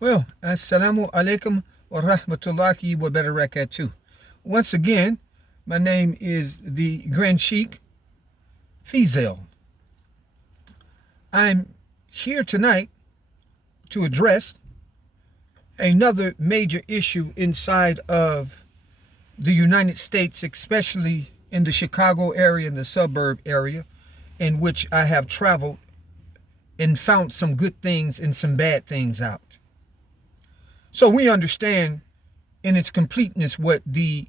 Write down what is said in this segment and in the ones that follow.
Well, assalamu alaikum wa rahmatullahi wa barakatuh. Once again, my name is the Grand Sheikh Fizel. I'm here tonight to address another major issue inside of the United States, especially in the Chicago area and the suburb area, in which I have traveled and found some good things and some bad things out. So we understand in its completeness what the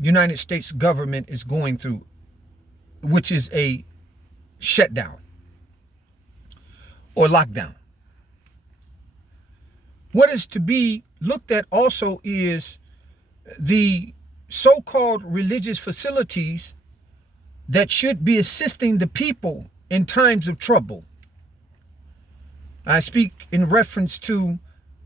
United States government is going through, which is a shutdown or lockdown. What is to be looked at also is the so-called religious facilities that should be assisting the people in times of trouble. I speak in reference to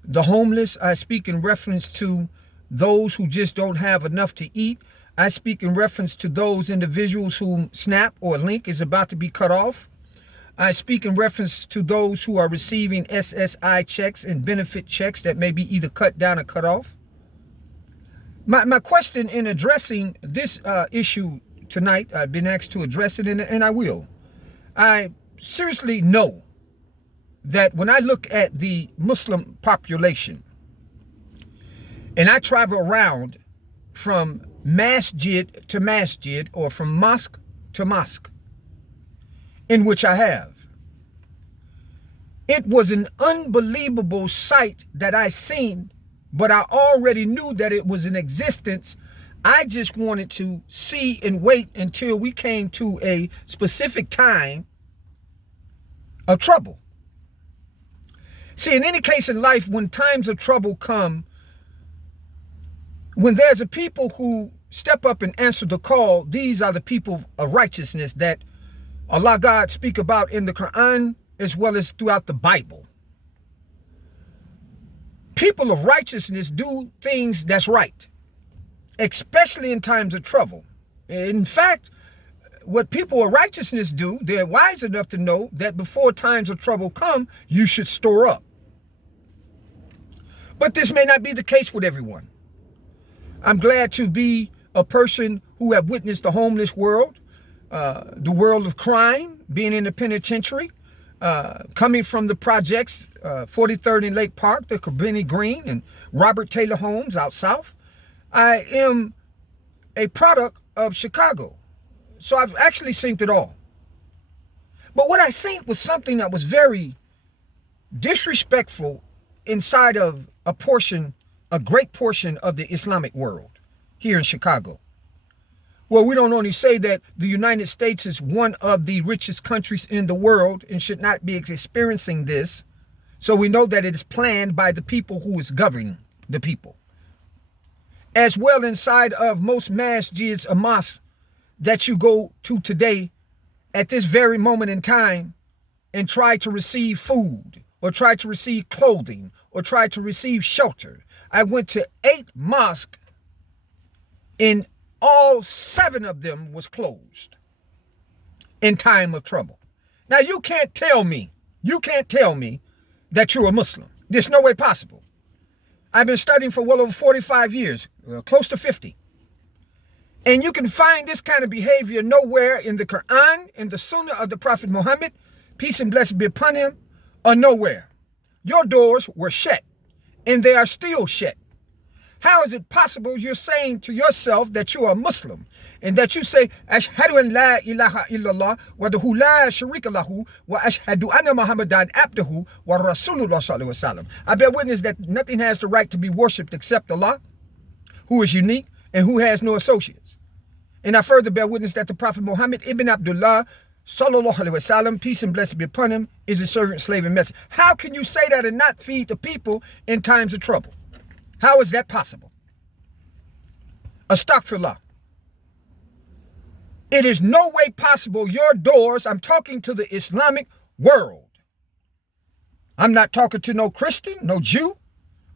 the homeless. I speak in reference to those who just don't have enough to eat. I speak in reference to those individuals whom SNAP or Link is about to be cut off. I speak in reference to those who are receiving SSI checks and benefit checks that may be either cut down or cut off. My question in addressing this issue tonight, I've been asked to address it, and I will. I seriously know that when I look at the Muslim population, and I travel around from masjid to masjid, or from mosque to mosque, in which I have, it was an unbelievable sight that I seen, but I already knew that it was in existence. I just wanted to see and wait until we came to a specific time of trouble. See, in any case in life, when times of trouble come, when there's a people who step up and answer the call, these are the people of righteousness that Allah God speak about in the Quran as well as throughout the Bible. People of righteousness do things that's right, especially in times of trouble. In fact, what people of righteousness do, they're wise enough to know that before times of trouble come, you should store up. But this may not be the case with everyone. I'm glad to be a person who have witnessed the homeless world, the world of crime, being in the penitentiary, coming from the projects, 43rd and Lake Park, the Cabrini Green and Robert Taylor Homes out south. I am a product of Chicago. So I've actually seen it all. But what I seen was something that was very disrespectful inside of a great portion of the Islamic world here in Chicago. Well, we don't only say that the United States is one of the richest countries in the world and should not be experiencing this. So we know that it is planned by the people who is governing the people. As well, inside of most masjids or mosques that you go to today at this very moment in time and try to receive food or try to receive clothing or try to receive shelter. I went to 8 mosques and all 7 of them was closed in time of trouble. Now you can't tell me that you're a Muslim. There's no way possible. I've been studying for well over 45 years, close to 50. And you can find this kind of behavior nowhere in the Quran, in the Sunnah of the Prophet Muhammad, peace and blessings be upon him, or nowhere. Your doors were shut, and they are still shut. How is it possible you're saying to yourself that you are a Muslim, and that you say, Ashhadu an la ilaha illallah, wa dahu la sharika lahu, wa ashhadu anna Muhammadan abduhu, wa rasulullah sallallahu alaihi wasallam. I bear witness that nothing has the right to be worshipped except Allah, who is unique and who has no associates. And I further bear witness that the Prophet Muhammad ibn Abdullah, sallallahu alaihi wasallam, peace and blessings be upon him, is a servant, slave, and messenger. How can you say that and not feed the people in times of trouble? How is that possible? Astaghfirullah. It is no way possible your doors, I'm talking to the Islamic world. I'm not talking to no Christian, no Jew,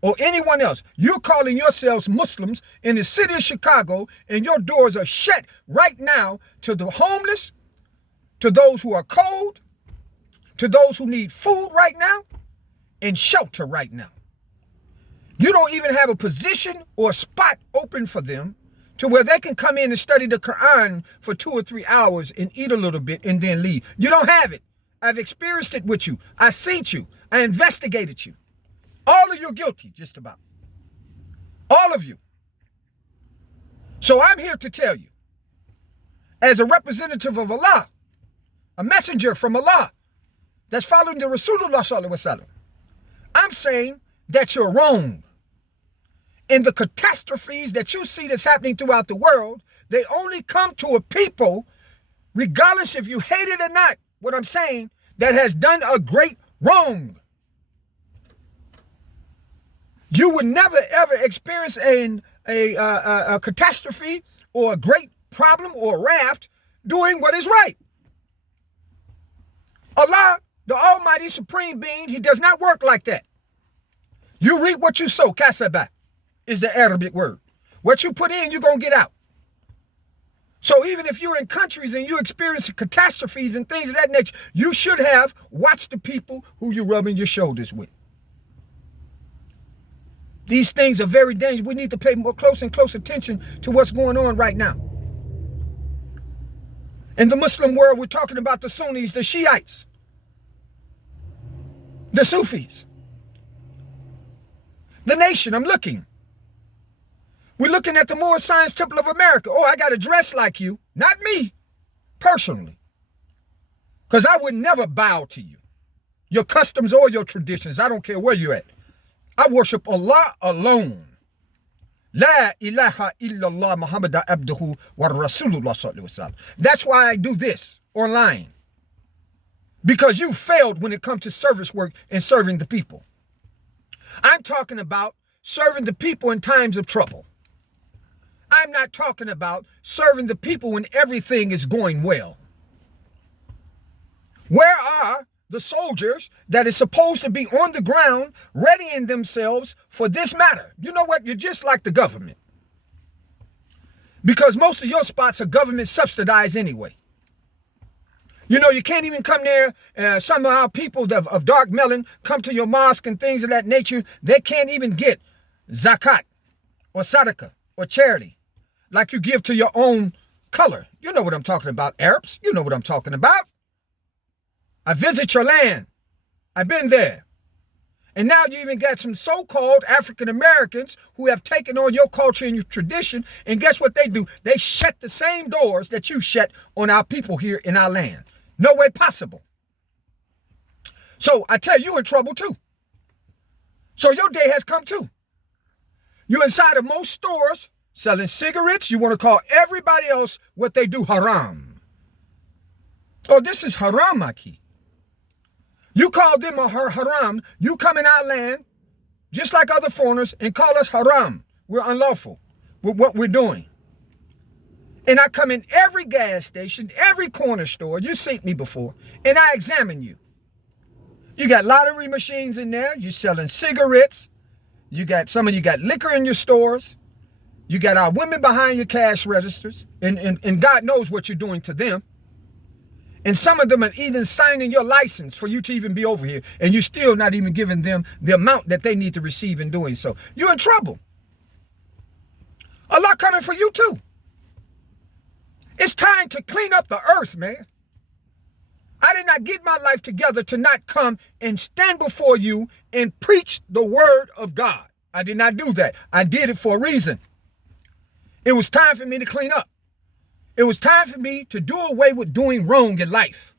or anyone else. You're calling yourselves Muslims in the city of Chicago, and your doors are shut right now to the homeless, to those who are cold, to those who need food right now, and shelter right now. You don't even have a position or a spot open for them to where they can come in and study the Quran for 2 or 3 hours and eat a little bit and then leave. You don't have it. I've experienced it with you. I seen you. I investigated you. All of you guilty, just about. All of you. So I'm here to tell you, as a representative of Allah, a messenger from Allah that's following the Rasulullah sallallahu alaihi wasallam, I'm saying that you're wrong. And the catastrophes that you see that's happening throughout the world, they only come to a people, regardless if you hate it or not, what I'm saying, that has done a great wrong. You would never ever experience a catastrophe or a great problem or a raft doing what is right. Allah, the Almighty Supreme Being, He does not work like that. You reap what you sow, kasaba is the Arabic word. What you put in, you're going to get out. So even if you're in countries and you experience catastrophes and things of that nature, you should have watched the people who you're rubbing your shoulders with. These things are very dangerous. We need to pay more close and close attention to what's going on right now. In the Muslim world, we're talking about the Sunnis, the Shiites, the Sufis. The nation, I'm looking. We're looking at the Moorish Science Temple of America. Oh, I got to dress like you. Not me, personally. Because I would never bow to you. Your customs or your traditions. I don't care where you're at. I worship Allah alone. La ilaha illallah Muhammad abduhu wa rasulullah sallallahu alaihi wasallam. That's why I do this online. Because you failed when it comes to service work and serving the people. I'm talking about serving the people in times of trouble. I'm not talking about serving the people when everything is going well. Where are the soldiers that is supposed to be on the ground readying themselves for this matter? You know what? You're just like the government. Because most of your spots are government subsidized anyway. You know, you can't even come there. Some of our people of dark melon come to your mosque and things of that nature. They can't even get zakat or sadaqah or charity like you give to your own color. You know what I'm talking about, Arabs. You know what I'm talking about. I visit your land. I've been there. And now you even got some so-called African Americans who have taken on your culture and your tradition. And guess what they do? They shut the same doors that you shut on our people here in our land. No way possible. So I tell you, you're in trouble too. So your day has come too. You're inside of most stores selling cigarettes. You want to call everybody else what they do haram. Oh, this is haram, Maki. You call them a haram. You come in our land, just like other foreigners, and call us haram. We're unlawful with what we're doing. And I come in every gas station, every corner store, you've seen me before, and I examine you. You got lottery machines in there. You're selling cigarettes. You got some of you got liquor in your stores. You got our women behind your cash registers, and God knows what you're doing to them. And some of them are even signing your license for you to even be over here, and you're still not even giving them the amount that they need to receive in doing so. You're in trouble. Allah coming for you too. It's time to clean up the earth, man. I did not get my life together to not come and stand before you and preach the word of God. I did not do that. I did it for a reason. It was time for me to clean up. It was time for me to do away with doing wrong in life.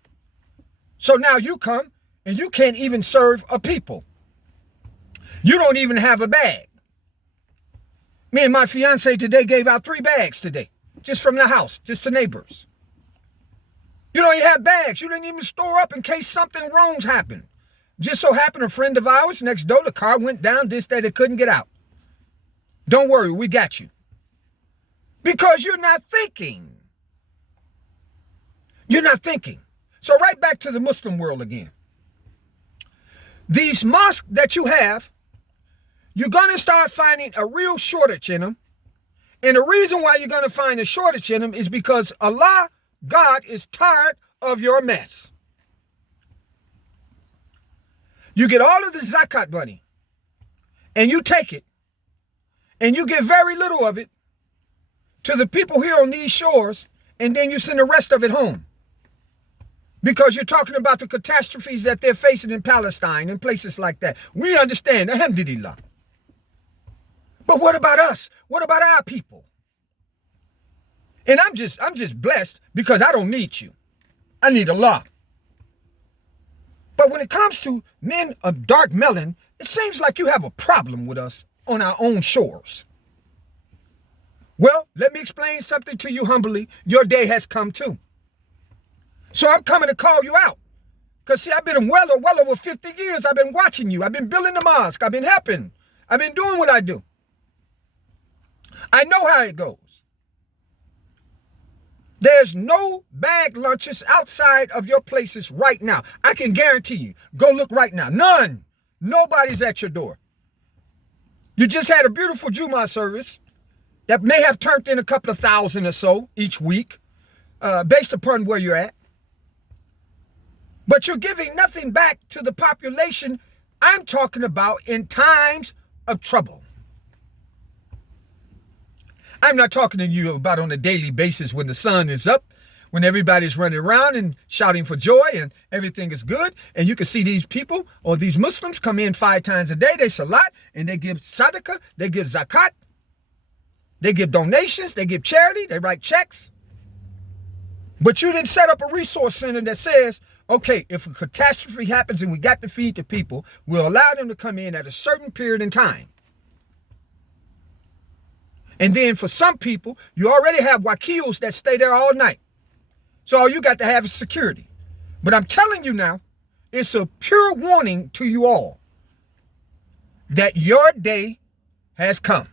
So now you come and you can't even serve a people. You don't even have a bag. Me and my fiance today gave out 3 bags today, just from the house, just to neighbors. You don't even have bags. You didn't even store up in case something wrong's happened. Just so happened a friend of ours next door, the car went down, this, that, it couldn't get out. Don't worry, we got you. Because you're not thinking. You're not thinking. So right back to the Muslim world again. These mosques that you have, you're going to start finding a real shortage in them. And the reason why you're going to find a shortage in them is because Allah, God, is tired of your mess. You get all of the zakat money. and you take it, and you give very little of it to the people here on these shores, and then you send the rest of it home. Because you're talking about the catastrophes that they're facing in Palestine and places like that. We understand, alhamdulillah. But what about us? What about our people? And I'm just blessed because I don't need you. I need Allah. But when it comes to men of dark melon, it seems like you have a problem with us on our own shores. Well, let me explain something to you humbly. Your day has come too. So I'm coming to call you out. Because see, I've been well over 50 years. I've been watching you. I've been building the mosque. I've been helping. I've been doing what I do. I know how it goes. There's no bag lunches outside of your places right now. I can guarantee you. Go look right now. None. Nobody's at your door. You just had a beautiful Jummah service that may have turned in a couple of thousand or so each week, based upon where you're at. But you're giving nothing back to the population I'm talking about in times of trouble. I'm not talking to you about on a daily basis when the sun is up, when everybody's running around and shouting for joy and everything is good. And you can see these people or these Muslims come in 5 times a day. They salat and they give sadaqah, they give zakat, they give donations, they give charity, they write checks. But you didn't set up a resource center that says, okay, if a catastrophe happens and we got to feed the people, we'll allow them to come in at a certain period in time. And then for some people, you already have wakils that stay there all night. So all you got to have is security. But I'm telling you now, it's a pure warning to you all that your day has come.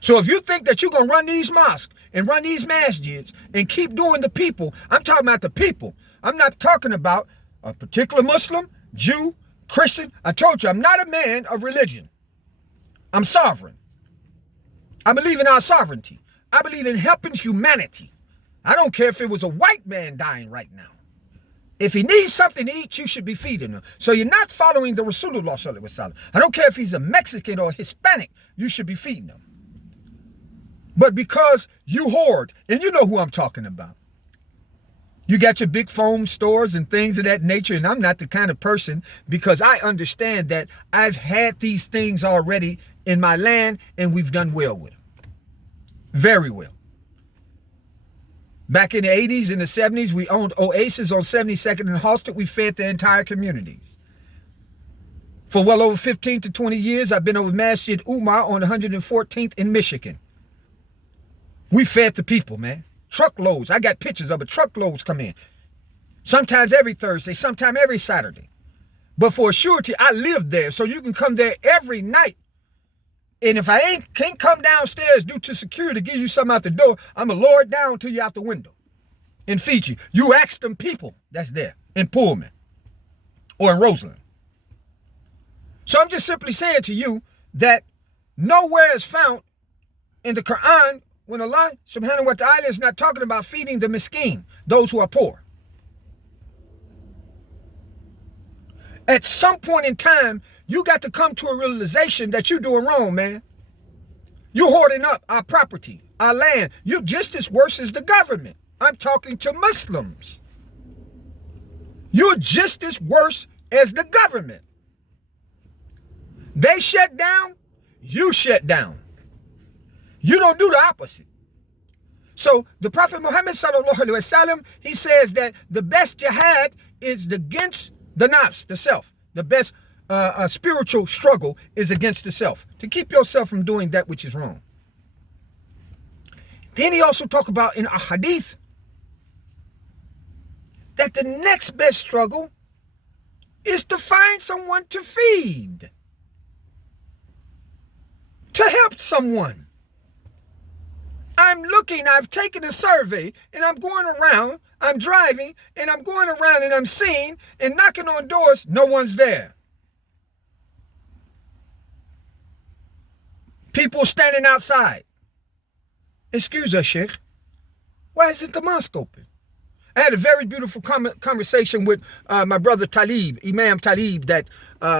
So if you think that you're going to run these mosques and run these masjids and keep doing the people, I'm talking about the people. I'm not talking about a particular Muslim, Jew, Christian. I told you, I'm not a man of religion. I'm sovereign. I believe in our sovereignty. I believe in helping humanity. I don't care if it was a white man dying right now. If he needs something to eat, you should be feeding him. So you're not following the Rasulullah sallallahu alaihi wasallam. I don't care if he's a Mexican or Hispanic, you should be feeding him. But because you hoard, and you know who I'm talking about. You got your big foam stores and things of that nature, and I'm not the kind of person, because I understand that I've had these things already in my land, and we've done well with them. Very well. Back in the 80s and the 70s, we owned Oasis on 72nd and Halsted. We fed the entire communities. For well over 15 to 20 years, I've been over Masjid Umar on 114th in Michigan. We fed the people, man. Truckloads. I got pictures of it. Truckloads come in. Sometimes every Thursday, sometimes every Saturday. But for a surety, I live there, so you can come there every night. And if I can't come downstairs due to security, give you something out the door, I'm going to lower it down to you out the window and feed you. You ask them people that's there in Pullman or in Roseland. So I'm just simply saying to you that nowhere is found in the Quran when Allah subhanahu wa ta'ala is not talking about feeding the miskin, those who are poor. At some point in time, you got to come to a realization that you're doing wrong, man. You're hoarding up our property, our land. You're just as worse as the government. I'm talking to Muslims. You're just as worse as the government. They shut down, you shut down. You don't do the opposite. So the Prophet Muhammad sallallahu alaihi wasallam, he says that the best jihad is against the nafs, the self. The best spiritual struggle is against the self, to keep yourself from doing that which is wrong. Then he also talked about in a hadith that the next best struggle is to find someone to feed, to help someone. I've taken a survey and I'm going around, I'm driving and I'm going around and I'm seeing and knocking on doors, no one's there. People standing outside. Excuse us, Sheikh. Why isn't the mosque open? I had a very beautiful conversation with my brother Talib, Imam Talib, that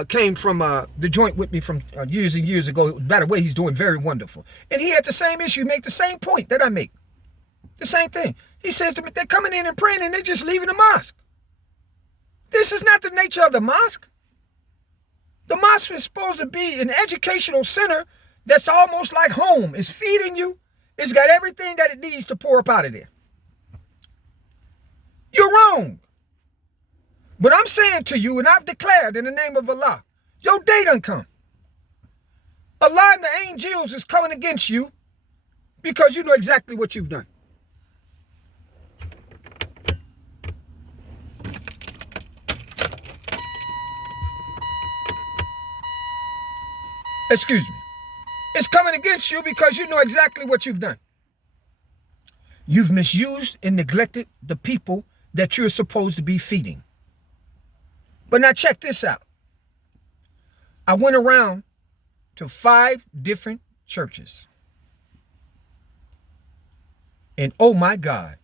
came from the joint with me from years and years ago. By the way, he's doing very wonderful. And he had the same issue, make the same point that I make. The same thing. He says to me, they're coming in and praying and they're just leaving the mosque. This is not the nature of the mosque. The mosque is supposed to be an educational center that's almost like home. It's feeding you. It's got everything that it needs to pour up out of there. You're wrong. But I'm saying to you, and I've declared in the name of Allah, your day done come. Allah and the angels is coming against you because you know exactly what you've done. Excuse me. It's coming against you because you know exactly what you've done. You've misused and neglected the people that you're supposed to be feeding. But now check this out. I went around to 5 different churches. And oh my God,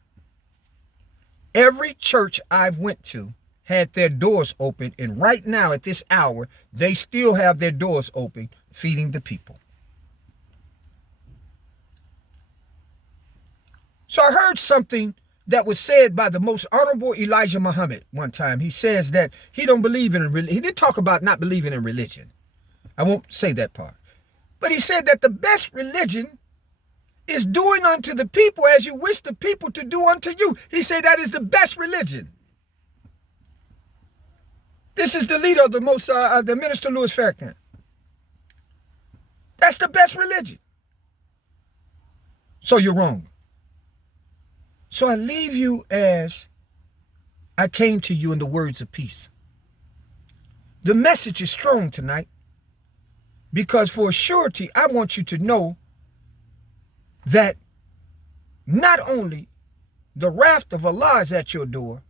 every church I've went to had their doors open. And right now at this hour, they still have their doors open, feeding the people. So I heard something that was said by the most honorable Elijah Muhammad one time. He says that he don't believe in religion. He did talk about not believing in religion. I won't say that part. But he said that the best religion is doing unto the people as you wish the people to do unto you. He said that is the best religion. This is the leader of the Minister Louis Farrakhan. That's the best religion. So you're wrong. So I leave you as I came to you in the words of peace. The message is strong tonight because for a surety, I want you to know that not only the wrath of Allah is at your door,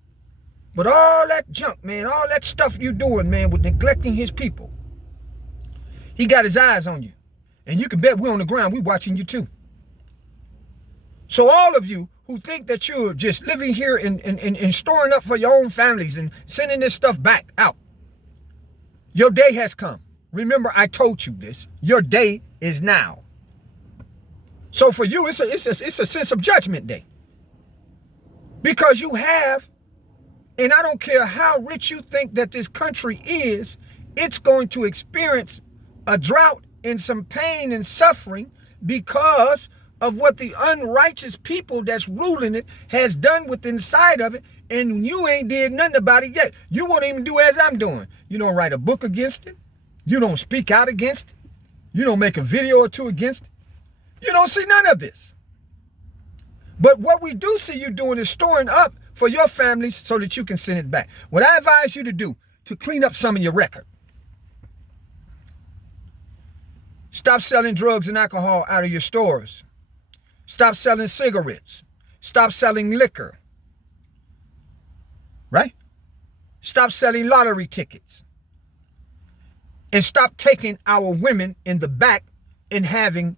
but all that junk, man, all that stuff you're doing, man, with neglecting his people. He got his eyes on you. And you can bet we're on the ground, we're watching you too. So all of you who think that you're just living here and storing up for your own families and sending this stuff back out, your day has come. Remember, I told you this. Your day is now. So for you, it's a sense of judgment day. Because you have, and I don't care how rich you think that this country is, it's going to experience a drought and some pain and suffering because of what the unrighteous people that's ruling it has done with inside of it, and you ain't did nothing about it yet. You won't even do as I'm doing. You don't write a book against it. You don't speak out against it. You don't make a video or two against it. You don't see none of this. But what we do see you doing is storing up for your families so that you can send it back. What I advise you to do to clean up some of your record. Stop selling drugs and alcohol out of your stores. Stop selling cigarettes. Stop selling liquor. Right? Stop selling lottery tickets. And stop taking our women in the back and having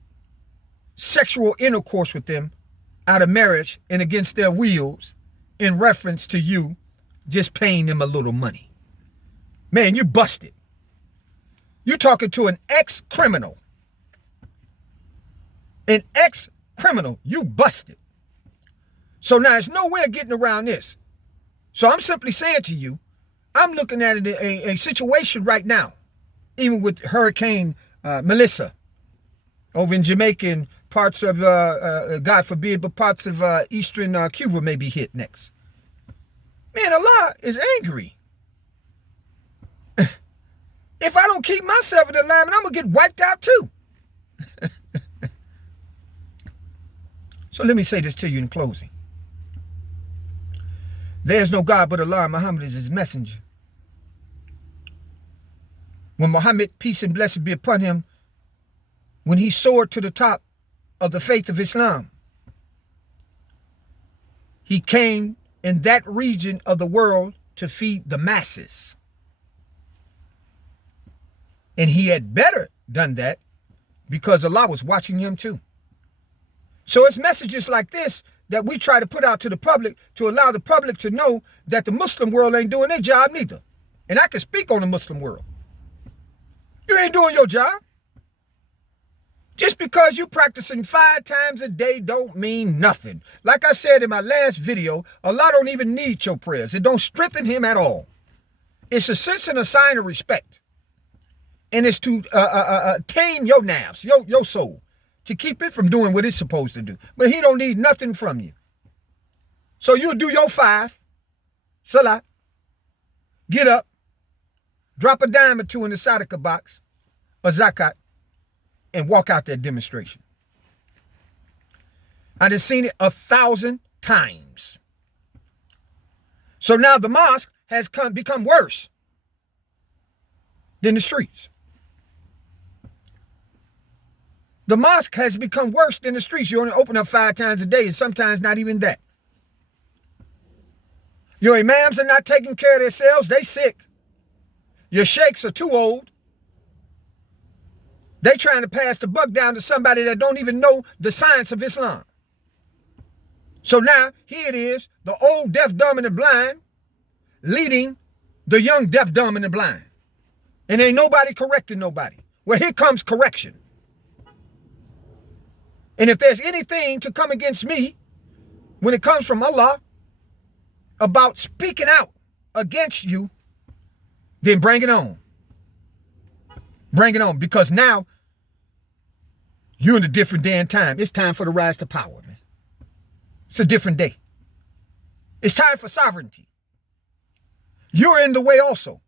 sexual intercourse with them out of marriage and against their wills in reference to you just paying them a little money. Man, you busted. You're talking to an ex-criminal. An ex-criminal. You busted. So now there's no way of getting around this. So I'm simply saying to you, I'm looking at it a situation right now, even with Hurricane Melissa over in Jamaica and parts of, God forbid, but parts of eastern Cuba may be hit next. Man, Allah is angry. If I don't keep myself in alignment, I'm going to get wiped out too. So let me say this to you in closing. There's no God but Allah. Muhammad is his messenger. When Muhammad, peace and blessing be upon him, when he soared to the top of the faith of Islam, he came in that region of the world to feed the masses. And he had better done that because Allah was watching him too. So it's messages like this that we try to put out to the public to allow the public to know that the Muslim world ain't doing their job neither. And I can speak on the Muslim world. You ain't doing your job. Just because you practicing 5 times a day don't mean nothing. Like I said in my last video, Allah don't even need your prayers. It don't strengthen him at all. It's a sense and a sign of respect. And it's to tame your nafs, your soul, to keep it from doing what it's supposed to do. But he don't need nothing from you. So you'll do your 5, salah, get up, drop a dime or 2 in the sadaqah box, a zakat, and walk out that demonstration. I done seen it 1,000 times. So now the mosque has become worse than the streets. The mosque has become worse than the streets. You only open up 5 times a day, and sometimes not even that. Your imams are not taking care of themselves. They sick. Your sheikhs are too old. They trying to pass the buck down to somebody that don't even know the science of Islam. So now, here it is, the old deaf, dumb, and the blind leading the young deaf, dumb, and the blind. And ain't nobody correcting nobody. Well, here comes correction. And if there's anything to come against me, when it comes from Allah, about speaking out against you, then bring it on. Bring it on, because now you're in a different day and time. It's time for the rise to power, man. It's a different day. It's time for sovereignty. You're in the way also.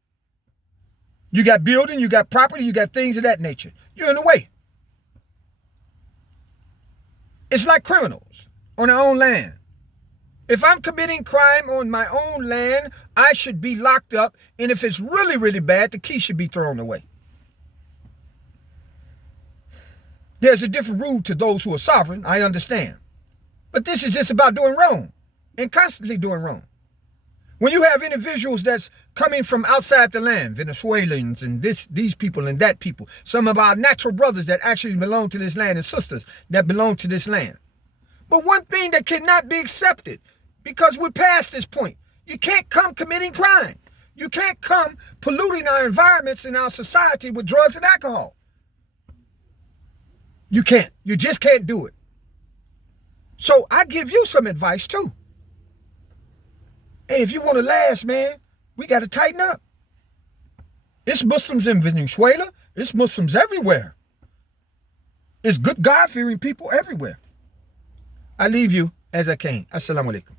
You got building, you got property, you got things of that nature. You're in the way. It's like criminals on their own land. If I'm committing crime on my own land, I should be locked up. And if it's really, really bad, the key should be thrown away. There's a different rule to those who are sovereign, I understand. But this is just about doing wrong and constantly doing wrong. When you have individuals that's coming from outside the land, Venezuelans and these people and that people, some of our natural brothers that actually belong to this land and sisters that belong to this land. But one thing that cannot be accepted, because we're past this point, you can't come committing crime. You can't come polluting our environments and our society with drugs and alcohol. You can't. You just can't do it. So I give you some advice too. Hey, if you want to last, man, we got to tighten up. It's Muslims in Venezuela. It's Muslims everywhere. It's good God-fearing people everywhere. I leave you as I came. Assalamu alaikum.